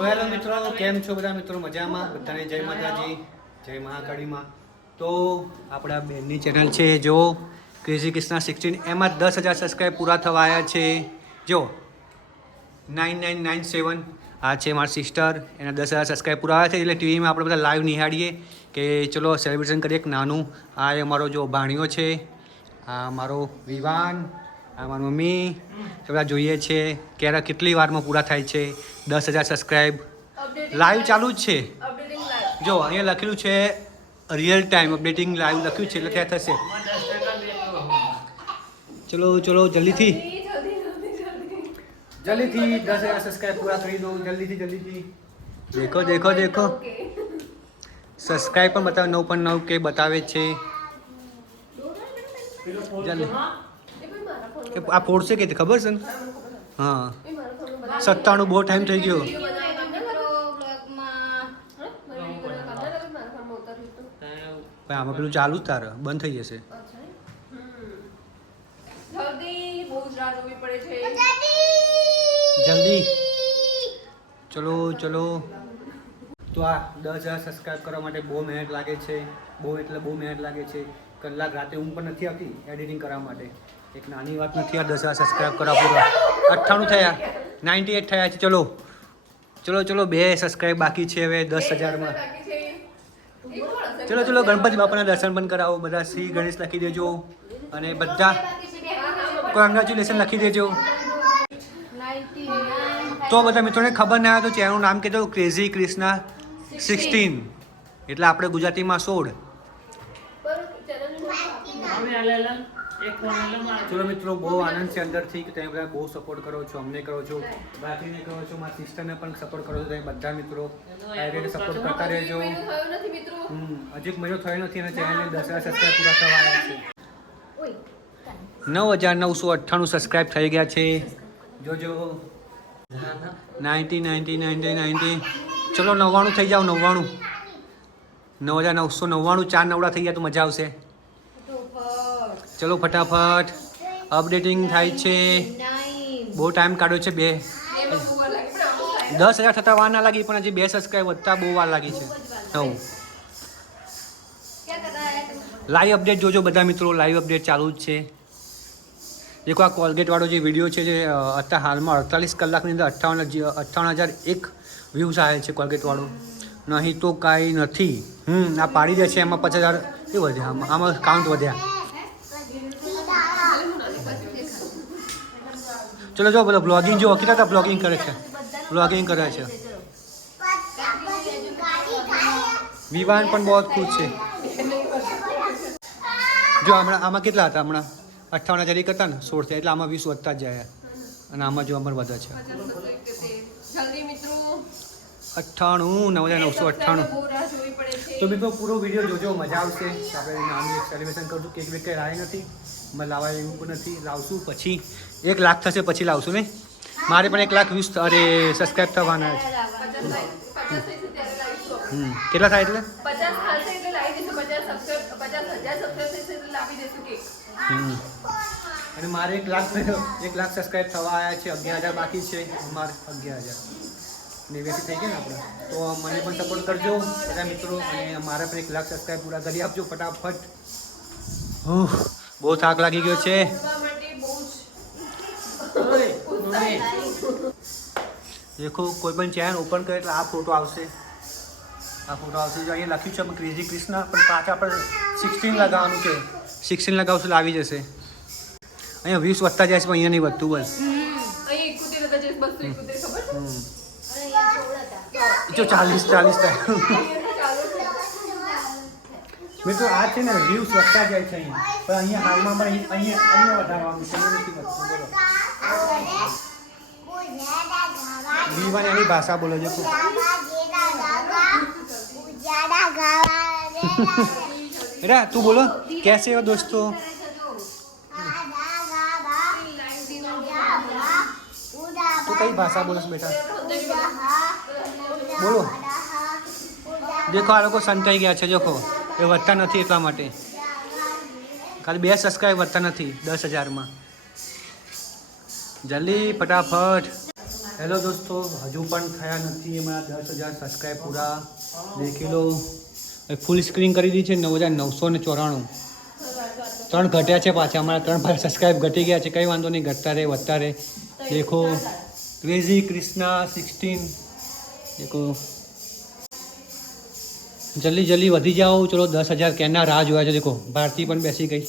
તો હેલો મિત્રો, કેમ છો બધા મિત્રો? મજામાં? બધાને જય માતાજી, જય મહાકાળીમાં. તો આપણા બેનની ચેનલ છે જો ક્રેઝી કૃષ્ણા 16, એમાં 10,000 સબસ્ક્રાઈબ પૂરા થવા આવ્યા છે. જો 9997 આ છે મારા સિસ્ટર, એના 10,000 સબસ્ક્રાઈબ પૂરા આવ્યા છે. એટલે ટીવીમાં આપણે બધા લાઈવ નિહાળીએ કે ચલો સેલિબ્રેશન કરીએ એક નાનું. આ અમારો જો ભાણિયો છે, આ મારો વિવાન, આ મારી મમ્મી. બધા જોઈએ છે ક્યારે કેટલી વારમાં પૂરા થાય છે 10,000 સબસ્ક્રાઈબ. લાઈવ ચાલુ જ છે. જો અહીંયા લખેલું છે રિયલ ટાઈમ અપડેટિંગ લાઈવ લખ્યું છે, એટલે ત્યાં થશે. ચલો ચલો જલ્દીથી 10,000 સબસ્ક્રાઈબ પૂરા કરી દો જલ્દીથી. દેખો દેખો દેખો, સબસ્ક્રાઈબ પણ બતાવે 9.9 કે બતાવે છે. જલ્દી આ ફોડશે કે ખબર છે ને? હા 97 બહુ ટાઈમ થઈ ગયો. આમાં પેલું ચાલુ જ તારે બંધ થઈ જશે. જલ્દી ચલો ચલો. તો આ 10,000 સબસ્ક્રાઈબ કરવા માટે બહુ મહેનત લાગે છે. બહુ મહેનત લાગે છે. કલાક રાતે ઊંઘ પણ નથી આવતી એડિટિંગ કરવા માટે. એક નાની વાત નથી. આ 10,000 સબસ્ક્રાઈબ કરવા પૂરા 98 થયા, 98 થયા છે. ચલો ચલો ચલો, 2 સબસ્ક્રાઈબ બાકી છે હવે 10,000માં. ચલો ચલો, ગણપતિ બાપાના દર્શન પણ કરાવો. બધા શ્રી ગણેશ લખી દેજો અને બધા કોંગ્રેચ્યુલેશન લખી દેજો. તો બધા મિત્રોને ખબર ના આવે તો ચેનલનું નામ કહેજો ક્રેઝી કૃષ્ણા 16, એટલે આપણે ગુજરાતીમાં 16. ચલો મિત્રો, બહુ આનંદ છે અંદરથી કે તમે બધા બહુ સપોર્ટ કરો છો, અમને કરો છો, બાકીને કરો છો, મારા સિસ્ટરને પણ સપોર્ટ કરો છો. તમે બધા મિત્રો સપોર્ટ કરતા રહેજો. હજી મહિનો થયો નથી અને ચેનલને 10,000 સબસ્ક્રાઈબ પૂરા થવા આવ્યા છે. 9,998 સબસ્ક્રાઈબ થઈ ગયા છે. જોજો 90. ચલો 99 થઈ જાઓ. 9,999, 4 નવડા થઈ ગયા તો મજા આવશે. ચલો ફટાફટ, અપડેટિંગ થાય છે. બહુ ટાઈમ કાઢ્યો છે. 10,000 થતા વાર ના લાગી, પણ હજી 2 સબસ્ક્રાઈબ વધતા બહુ વાર લાગી છે. લાઈવ અપડેટ જોજો બધા મિત્રો, લાઈવ અપડેટ ચાલુ જ છે. દેખો આ કોલગેટવાળો જે વિડીયો છે, જે અત્યારે હાલમાં 48 કલાકની અંદર 58,001 વ્યૂઝ આવે છે કોલગેટવાળો. નહીં તો કાંઈ નથી. આ પાડી દે છે. એમાં 50,000 એ વધ્યા, આમાં કાઉન્ટ વધ્યા. ચલો જો બોલો, બ્લોગિંગ જો કેટલા બ્લોગિંગ કરે છે. વિવાન પણ બહુ ખુશ છે. જો હમણાં આમાં કેટલા હતા? હમણાં 58,001 હતા ને, 16 થયા, એટલે આમાં 20 વધતા જ જાય. અને આમાં જો અમારે વધે છે 98, 9,998. તો મિત્રો પૂરો વિડીયો જોજો, મજા આવશે. આપણે નાનું એક સેલિબ્રેશન કરશું. કેક વેક કંઈ લાવે નથી, અમે લાવવા એવું પણ નથી. લાવશું પછી 1 લાખ થશે પછી લાવશું ને. મારે પણ 1,20,000 અરે સબસ્ક્રાઈબ થવાના છે. કેટલા થાય એટલે 50,000 અને મારે 1 લાખ સબસ્ક્રાઈબ થવા આવ્યા છે. 11,000 બાકી છે. અમારે 11,000 થઈ ગયા ને આપણે. તો મને પણ સપોર્ટ કરજો બધા મિત્રો, અને મારે પણ 1 લાખ સબસ્ક્રાઈબ પૂરા કરી આપજો ફટાફટ. બહુ થાક લાગી ગયો છે. દેખો, કોઈ પણ ચેનલ ઓપન કરે એટલે આ ફોટો આવશે. જો અહીંયા લખ્યું છે ક્રેઝી કૃષ્ણા, પણ પાછા આપણે 16 લગાવવાનું છે. 16 લગાવશું એટલે આવી જશે. અહીંયા 20 વધતા જાય છે, પણ અહીંયા નહીં વધતું. બસ જો 40 થાય. મિત્રો આ છે ને વ્યૂઝ વધતા જાય છે અહીંયા, પણ અહીંયા હાલમાં પણ અહીંયા વધારવાનું છે. નથી વધતું. બોલો વિવાન એની ભાષા બોલો છો. બેટા તું બોલો, कैसे हो दोस्तों? તું કઈ ભાષા બોલો બેટા? બોલો. દેખો આ લોકો સંતાઈ ગયા છે. દેખો એ વધતા નથી એટલા માટે. ખાલી 2 સબસ્ક્રાઈબ વધતા નથી 10,000માં. જલ્દી ફટાફટ. હેલો દોસ્તો, હજુ પણ થયા નથી અમારા 10,000 સબસ્ક્રાઈબ પૂરા. દેખી લો, ફૂલ સ્ક્રીન કરી દીધી છે 9,994. 3 ઘટ્યા છે પાછા, અમારા 3 સબસ્ક્રાઈબ ઘટી ગયા છે. કંઈ વાંધો નહીં, ઘટતા રહે વધતા રહે. દેખો ક્રેઝી કૃષ્ણા 16. દેખો જલ્દી જલ્દી વધી જાઓ. ચલો 10,000 કેના રાહ જોયા છે. દેખો ભારતી પણ બેસી ગઈ,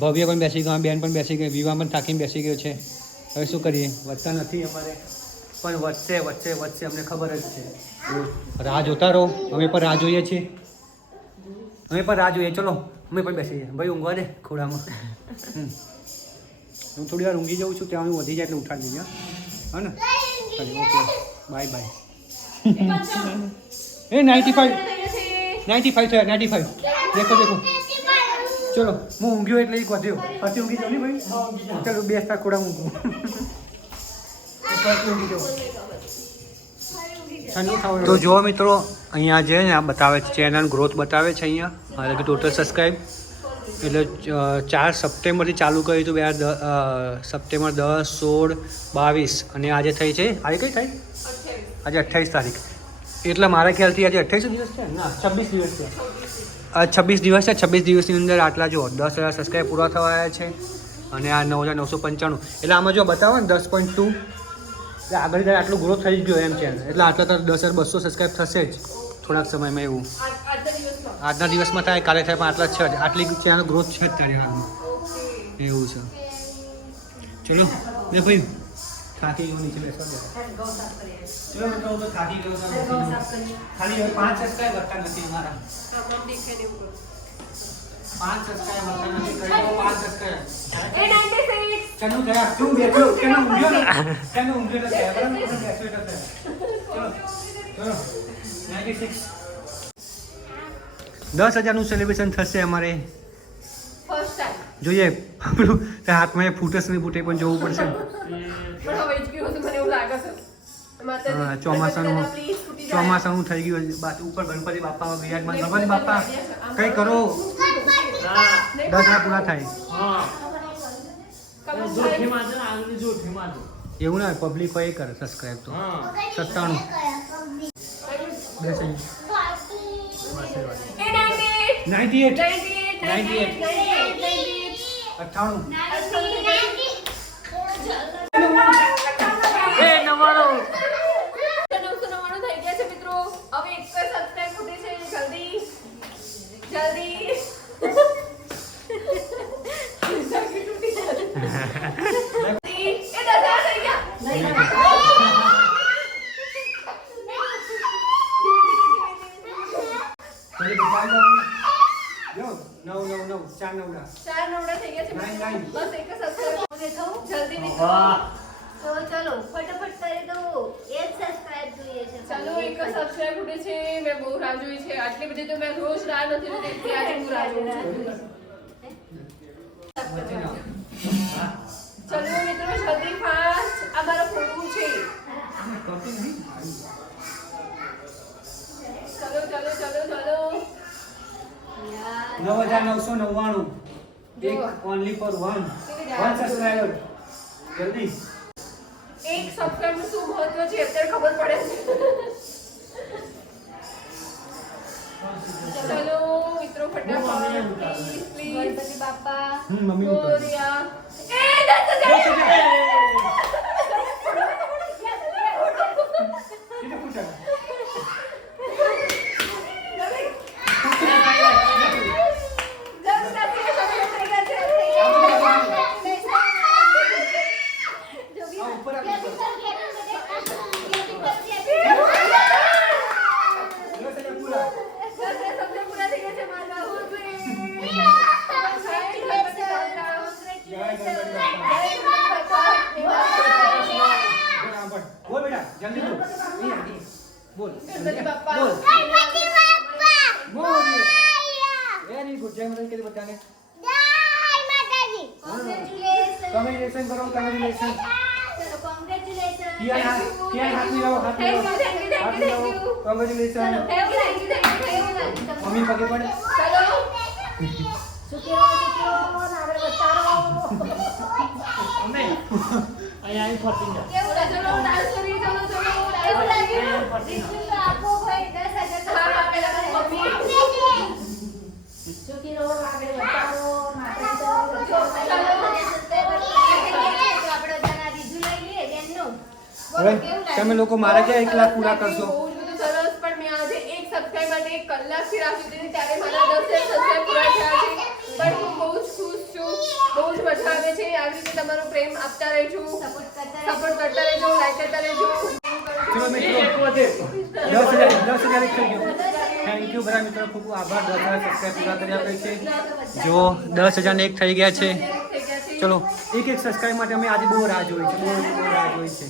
ભવ્ય પણ બેસી ગયો, બેન પણ બેસી ગઈ, વિવાહ પણ થાકીને બેસી ગયો છે. હવે શું કરીએ, વધતા નથી અમારે, પણ વધશે વધશે વધશે, અમને ખબર જ છે. રાહ જોતા રહો, અમે પણ રાહ જોઈએ છીએ. અમે પણ રાહ જોઈએ. ચલો અમે પણ બેસી જઈએ. ભાઈ ઊંઘવા દે ખોડામાં. હું થોડી વાર ઊંઘી જાઉં છું, ત્યાં હું વધી જાય એટલે ઉઠાડી દઈએ. હા ને, ઓકે બાય બાય. એ 95 થયા, 95. દેખો દેખો, ચલો હું ઊંઘ્યો એટલે એક વધ્યો. પછી ઊંઘી જાઉં ને ભાઈ. ચલો બેસતા ખોડા ઊંઘું. તો જો મિત્રો, અહીંયા જે ને આ બતાવે છે ચેનલ ગ્રોથ બતાવે છે અહીંયા, એટલે કે ટોટલ સબસ્ક્રાઈબ. એટલે 4 સપ્ટેમ્બરથી ચાલુ કર્યું હતું. સપ્ટેમ્બર 10, 16, 22 અને આજે થઈ છે. આજે કઈ થાય? આજે 28 તારીખ. એટલે મારા ખ્યાલથી આજે 28 દિવસ છે. ના, 26 દિવસ છે. 26 દિવસ છે. 26 દિવસની અંદર આટલા જો 10,000 સબસ્ક્રાઈબ પૂરા થવાયા છે. અને આ 9,995. એટલે આમાં જો બતાવો ને 10.2, એટલે આગળ આટલું ગ્રોથ થઈ જ ગયો એમ છે. એટલે આટલા તો 10,200 સબસ્ક્રાઈબ થશે જ થોડાક સમયમાં. એવું આજના દિવસમાં થાય, કાલે થાય, પણ આટલા છે જ. આટલી ચેનલ ગ્રોથ છે જ ત્યારે હાલમાં. એવું છે. ચલો ને ભાઈ, થાકી ગયો, નીચે બેસવા દે. ચલો મિત્રો, હું તો થાકી ગયો. ખાલી હવે 5 સબસ્ક્રાઈબ વધતા નથી મારા. 5 સબસ્ક્રાઈબ વધતા નથી. કરી દો 5 સબસ્ક્રાઈબ. ચલો જરા તું બેઠો, કેનો ઊંઘ્યો ને, કેનો ઊંઘ્યો ને, બરાબર બેસો એટલે. ચલો ચલો 96. 10,000 નું સેલિબ્રેશન થશે અમારે. ફર્સ્ટ ટાઈમ જોઈએ આપણું હાથમાં એ ફૂટસ નહીં ફૂટે પણ જોવું પડશે. પણ હવે જ ગયું તો મને એવું લાગે છે. હા, ચોમાસાનું થઈ ગયું. બાજુ ઉપર ગણપતિ બાપા બિરાજમાન. ગણપતિ બાપા કંઈ કરો, 10,000 પૂરા થાય. એવું ના પબ્લિક હોય એ કરે સબસ્ક્રાઈબ તો. 97. બેસી 98. 98. ચલો ફટાફટ કરી દો. એક સબસ્ક્રાઇબ જોઈએ છે. ચલો એક સબસ્ક્રાઇબ ઉઠે છે. મેં બહુ રાહ જોઈ છે. આટલી બધી તો મેં રોજ રાહ નથી જોતી. એટલી આજે હું રાહ જોઉં છું. ચલો મિત્રો, જલ્દી ફાસ્ટ. આ મારો ફોટો છે. ચલો ચલો ચલો ચલો. 9,999. એક ઓનલી ફોર વન સબસ્ક્રાઇબર. જલ્દી. એક સબસ્ક્રાઇબ નું શું મહત્વ છે અત્યારે ખબર પડે છે. ચલો મિત્રો, ફટાફટ પ્લીઝ. ગણપતિ બાપા મમ્મી ગોરિયા. એ 10,000. બોલ બેટા, જલ્દી બોલ. બોલ ગણપતિ બાપ્પા. બોલ. ગણપતિ બાપા મોરયા. Very good. જય માતાજી કે બધાને. જય માતાજી. કોંગ્રેચ્યુલેશન કરો, કોંગ્રેચ્યુલેશન. ચલો કોંગ્રેચ્યુલેશન. કિયાન હાથ મિલાવો, હાથ મિલાવો. હાથ મિલાવો. કોંગ્રેચ્યુલેશન. મમ્મી પગે પડે. ચલો. સુખી રહો, સુખી રહો. આગળ વધતા કેવું લાગ્યું? ચલો ડાન્સ કરીએ, ચલો કેવું લાગ્યું? ડાન્સ દીકરી તો આપો ભાઈ 10,000 હા, પેલા તો મમ્મી. સુખી રહો, આગળ વધતા રહો, માતાજી તરફ વધો. આપણે બધાના રીઝુ લઈ લઈએ બેનનું. બોલો, હવે કેવું લાગ્યું? તમે લોકો મારા ક્યાં 1 લાખ પૂરા કરશો? બહુ જ બધું સરસ, પણ મેં આજે એક સબસ્ક્રાઇબ માટે 1 કલાકથી રાહ જોતી હતી, ત્યારે મારા 10,000 સબસ્ક્રાઇબ પૂરા થયા છે. પણ હું બહુ જ ખુશ છું, બહુ જ મજા આવે છે. આવી રીતે તમારો પ્રેમ આપતા રહેજો, સપોર્ટ કરતા સપોર્ટ કરતા રહેજો, લાઈક કરતા રહેજો. ચલો મિત્રો 10,000 એક થઈ ગયો. થેન્ક યુ બધા મિત્રો, ખૂબ ખૂબ આભાર. 10,000 સબસ્ક્રાઈબ પૂરા કરી આપે છે. જો 10,000 ને 1 થઈ ગયા છે. ચલો એક સબસ્ક્રાઈબ માટે અમે આજે બહુ રાહ જોઈ છે, બહુ રાહ જોઈ છે.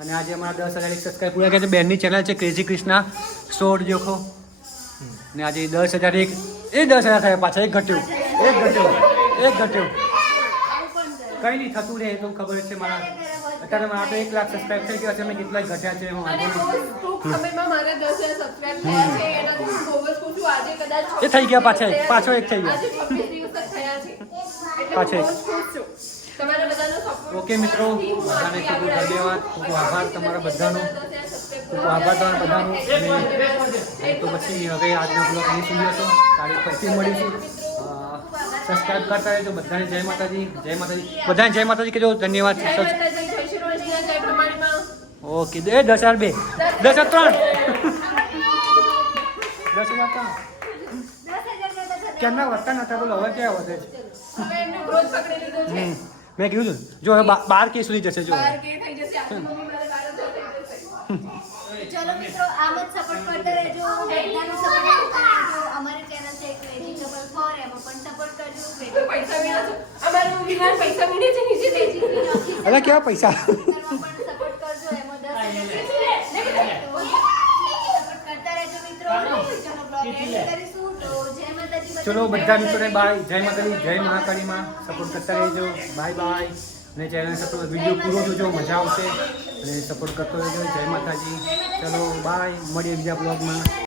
અને આજે અમારા 10,000 સબસ્ક્રાઈબ પૂરા કર્યા છે. બેનની ચેનલ છે ક્રેઝી કૃષ્ણા શોર્ટ જોખો. ને આજે 10,000 એક 10,000 થયા, પાછા એક ઘટ્યો. કંઈ નહીં થતું રહે, એ તો ખબર છે. મારા અત્યારે મારા તો 1 લાખ સબસ્ક્રાઈબ થઈ ગયા છે. અમે કેટલા ઘટ્યા છે એમાં અને વાંધો બહુ નહીં. જ ટૂંક સમયમાં મારે 10,000 સબસ્ક્રાઇબ થયા છે. એનાથી હું બહુ જ ખુશ છું. આજે કદાચ એ થઈ ગયા પાછા, પાછો એક થઈ ગયો. આજે 26 દિવસ જ થયા છે. એટલે પાછા હું બહુ જ ખુશ છું. તમારા બધાનો support ઓકે મિત્રો, બધાને ખૂબ ખૂબ ધન્યવાદ, ખૂબ આભાર તમારા બધાનો, ખૂબ આભાર તમારા બધાનો. અને તો પછી હવે આજનો બ્લોગ અહીં સુધી હતો. કાલે ફરીથી મળીશું. સબસ્ક્રાઈબ કરતા રહેજો. બધાને જય માતાજી, જય માતાજી. બધાને જય માતાજી કહેજો. ધન્યવાદ. જય માતાજી, જય શ્રી કૃષ્ણ, જય પ્રમાણમાં. ઓકે 10,002 10,003 10,003 કેમના વધતા નતા? બોલો હવે ક્યાં વધે છે? હવે એમને growth પકડી લીધો છે. મેં કીધું હતું, જો હવે 12 કે સુધી જશે. જો 12 કે થઈ જશે. આપણી મમ્મી મારે 12 થઈ જશે. ચલો મિત્રો, આમ જ સપોર્ટ કરતા રહેજો, બધાનું સપોર્ટ કરતા રહેજો. અમારી ચેનલ છે વેજીટેબલ ફોર, એમાં પણ સપોર્ટ કરજો. તો પૈસા વીણા છે. અમારું વિહાર પૈસા વીણે છે નીચે દેજી. અલા કેવા પૈસા? એમાં પણ સપોર્ટ કરજો. એમાં 10,000 સપોર્ટ કરતા રહેજો મિત્રો. ચલો બ્લોગ એન્ડ કરીશું. તો જય માતાજી. ચલો બધા મિત્રોને બાય, જય માતાજી, જય મહાકાળીમાં. સપોર્ટ કરતા રહેજો. Bye bye. અને ચેનલ સપોર્ટ વિડીયો પૂરો જોજો, મજા આવશે. અને સપોર્ટ કરતો રહેજો. જય માતાજી. ચલો બાય, મળીએ બીજા બ્લોગમાં.